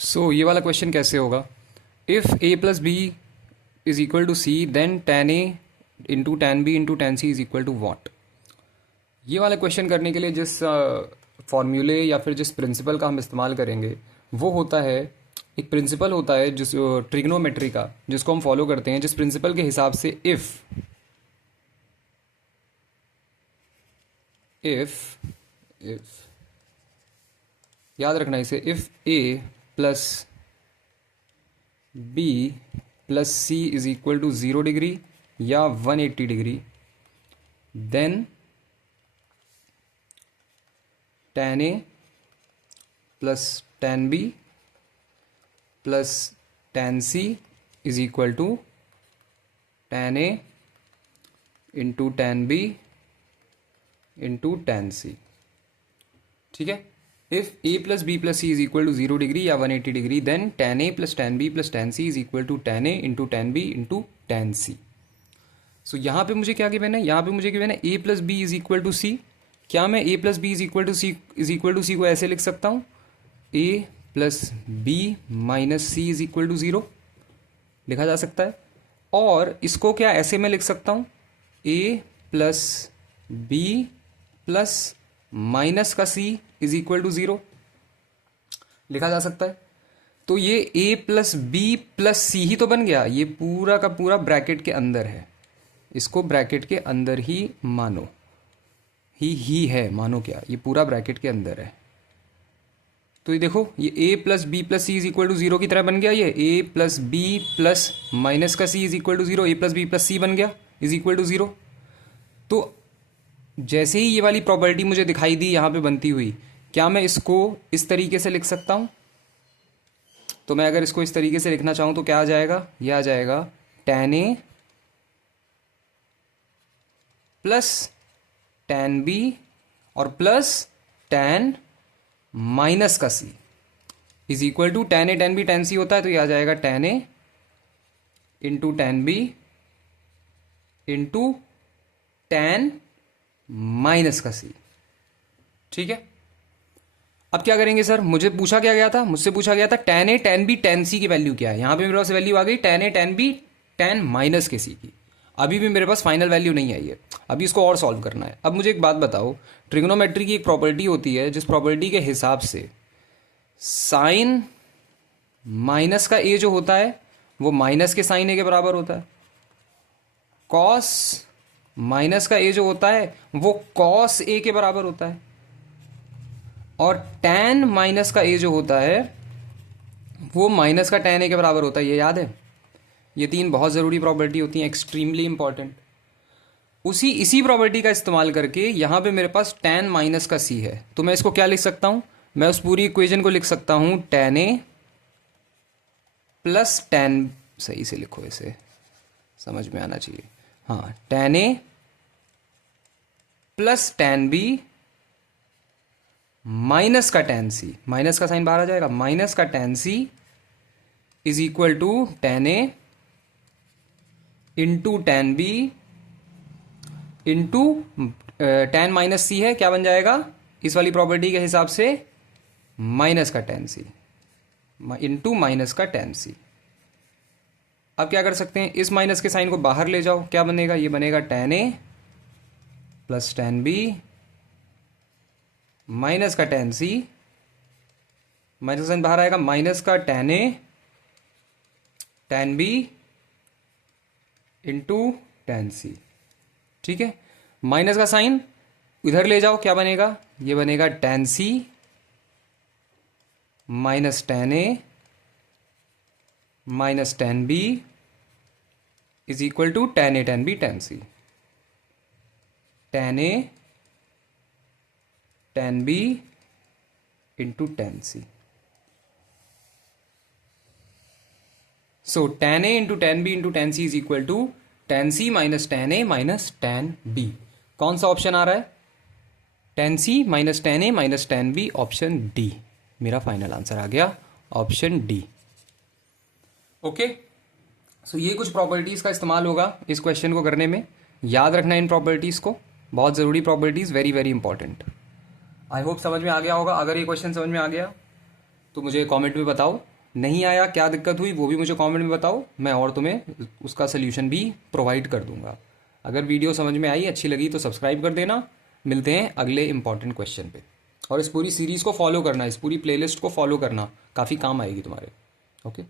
ये वाला क्वेश्चन कैसे होगा? If A plus B is equal to C then tan A into tan B into tan C is equal to what? ये वाला question करने के लिए जिस फॉर्मूले या फिर जिस प्रिंसिपल का हम इस्तेमाल करेंगे वो होता है, एक प्रिंसिपल होता है जिस ट्रिग्नोमेट्री का, जिसको हम फॉलो करते हैं, जिस प्रिंसिपल के हिसाब से इफ याद रखना इसे, if A plus B plus C is equal to 0 degree या 180 degree, then tan A plus tan B plus tan C is equal to tan A into tan B into tan C. ठीक है, if A plus B plus C is equal to 0 degree या 180 degree, then tan A plus tan B plus tan C is equal to tan A into tan B into tan c. सो यहाँ पे मुझे क्या given है? यहाँ पे मुझे given है a plus B is equal to c. क्या मैं a plus B is equal to c को ऐसे लिख सकता हूँ? A plus b minus c is equal to 0 लिखा जा सकता है। और इसको क्या ऐसे मैं लिख सकता हूँ? A plus B plus minus का सी इज इक्वल टू 0 लिखा जा सकता है। तो ये ए प्लस बी प्लस सी ही तो बन गया, ये पूरा का पूरा ब्रैकेट के अंदर है, इसको ब्रैकेट के अंदर ही मानो, ही है, मानो क्या, ये पूरा ब्रैकेट के अंदर है। तो ये देखो, ये a plus B plus C is equal to 0 की तरह बन गया, ये a plus B plus minus का सी is equal to 0, a plus B plus c बन गया इज इक्वल टू 0। तो जैसे ही ये वाली प्रॉपर्टी मुझे दिखाई दी यहाँ पे बनती हुई, क्या मैं इसको इस तरीके से लिख सकता हूँ? तो मैं अगर इसको इस तरीके से लिखना चाहूँ तो क्या आ जाएगा? ये आ जाएगा tan ए प्लस tan बी और प्लस tan माइनस का सी is equal to tan A tan B tan C होता है, तो ये आ जाएगा tan ए into tan B into tan minus का सी। ठीक है, अब क्या करेंगे सर? मुझे पूछा क्या गया था? मुझसे पूछा गया था tan ए tan बी tan सी की वैल्यू क्या है। यहां पे मेरे पास वैल्यू आ गई tan ए tan बी tan माइनस के सी की। अभी भी मेरे पास फाइनल वैल्यू नहीं आई है, अभी इसको और सॉल्व करना है। अब मुझे एक बात बताओ, ट्रिग्नोमेट्री की एक प्रॉपर्टी होती है जिस प्रॉपर्टी के हिसाब से साइन माइनस का ए जो होता है वो माइनस के साइन ए के बराबर होता है, कॉस माइनस का ए जो होता है वो कॉस ए के बराबर होता है, और tan माइनस का ए जो होता है वो माइनस का tan ए के बराबर होता है। ये याद है? ये तीन बहुत ज़रूरी प्रॉपर्टी होती हैं, एक्सट्रीमली इंपॉर्टेंट। इसी प्रॉपर्टी का इस्तेमाल करके यहाँ पे मेरे पास tan माइनस का सी है, तो मैं इसको क्या लिख सकता हूँ? मैं उस पूरी इक्वेशन को लिख सकता हूँ tan ए प्लस tan, सही से लिखो, इसे समझ में आना चाहिए। हाँ, tan ए प्लस tan बी माइनस का tan सी, माइनस का साइन बाहर आ जाएगा, माइनस का tan C is equal to tan A into tan B into tan minus c है, क्या बन जाएगा इस वाली प्रॉपर्टी के हिसाब से? माइनस का tan सी इंटू माइनस का tan सी। अब क्या कर सकते हैं? इस माइनस के साइन को बाहर ले जाओ, क्या बनेगा? ये बनेगा tan ए प्लस tan बी माइनस का tan सी, माइनस का साइन बाहर आएगा, माइनस का tan ए tan B into tan C. ठीक है, माइनस का साइन इधर ले जाओ, क्या बनेगा? ये बनेगा tan c minus tan a minus tan b is equal to tan A tan B tan c. tan A tan B into tan c. So tan A into tan B into tan C is equal to tan c minus tan a minus tan b. कौन सा option आ रहा है? tan c minus tan a minus tan b, option D मेरा final answer आ गया, option D. Okay, सो ये कुछ प्रॉपर्टीज का इस्तेमाल होगा इस क्वेश्चन को करने में। याद रखना इन प्रॉपर्टीज को, बहुत ज़रूरी properties, very very important. I hope समझ में आ गया होगा। अगर ये क्वेश्चन समझ में आ गया तो मुझे कमेंट में बताओ। नहीं आया, क्या दिक्कत हुई वो भी मुझे कमेंट में बताओ, मैं और तुम्हें उसका सल्यूशन भी प्रोवाइड कर दूंगा। अगर वीडियो समझ में आई, अच्छी लगी तो सब्सक्राइब कर देना। मिलते हैं अगले इंपॉर्टेंट क्वेश्चन पे। और इस पूरी सीरीज़ को फॉलो करना, इस पूरी प्लेलिस्ट को फॉलो करना, काफ़ी काम आएगी तुम्हारे। ओके।